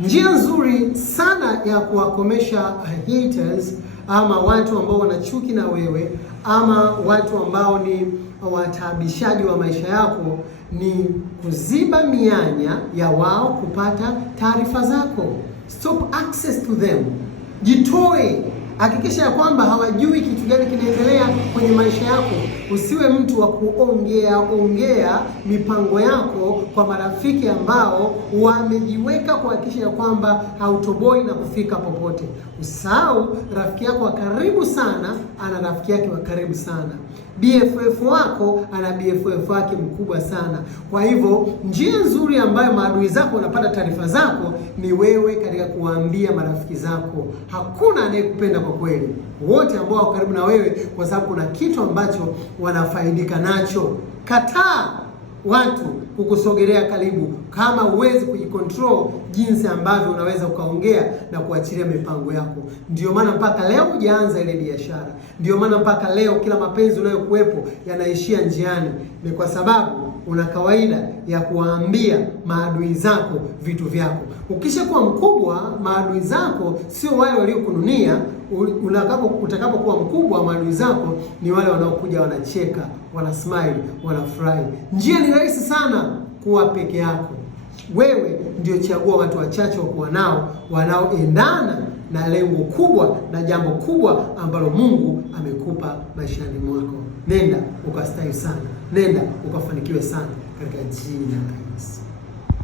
Njia nzuri sana ya kuwakomesha haters ama watu ambao wanachuki na wewe ama watu ambao ni wataabishaji wa maisha yako ni kuziba mianya ya wao kupata taarifa zako. Stop access to them. Jitoe. Hakikisha ya kwamba hawajui kitu gani kinaendelea kwenye maisha yako. Usiwe mtu wa kuongea mipango yako kwa marafiki ambao wamejiweka kuhakikisha ya kwamba hautoboi na kufika popote. Usahau rafiki yako wa karibu sana ana rafiki yake wa karibu sana. BFF wako ana BFF wake mkubwa sana. Kwa hivyo njia nzuri ambayo maadui zako wanapata taarifa zako ni wewe katika kuwaambia marafiki zako. Hakuna anayekupenda kwa kweli. Wote ambao wako karibu na wewe kwa sababu kuna kitu ambacho wanafaidika nacho. Kataa watu kukusogelea karibu kama uwezi kujikontrol jinsi ambavyo unaweza ukaongea na kuachilia mipango yako. Ndio maana mpaka leo hujaanza ile biashara. Ndio maana mpaka leo kila mapenzi unayokuwepo yanaishia njiani. Ni kwa sababu una kawaida ya kuwaambia maadui zako vitu vyako. Ukishakuwa mkubwa, maadui zako sio wale waliokununia. Utakapokuwa mkubwa, maadui zako ni wale wanaokuja wanacheka, wana smile, wanafurahi. Njia ni rahisi sana kuwa peke yako. Wewe ndio chagua watu wachache wa kuwa nao wanaoendana na lengo kubwa na jambo kubwa ambalo Mungu amekupa maishani mwako. Nenda ukastahi sana. Nenda ukafanikiwe sana katika jina la Yesu.